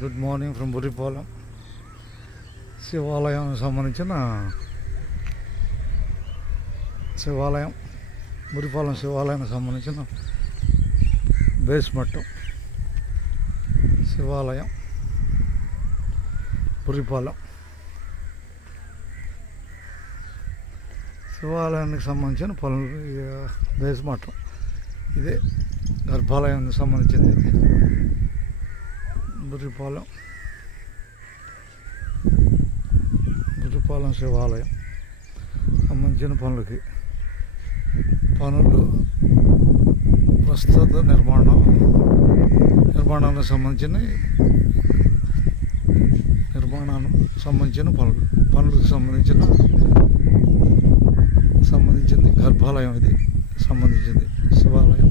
Good morning from Buripalem. శివాలయానికి సంబంధించిన శివాలయం, బురిపాలెం శివాలయానికి సంబంధించిన బేస్మెంట్ శివాలయం బురిపాలెం. శివాలయానికి సంబంధించిన పనులు బేస్మెంట్ ఇదే. గర్భాలయానికి సంబంధించింది బురిపాలెం శివాలయం సంబంధించిన పనులు ప్రస్తుత నిర్మాణానికి సంబంధించిన పనులకు సంబంధించింది గర్భాలయం ఇది సంబంధించింది శివాలయం.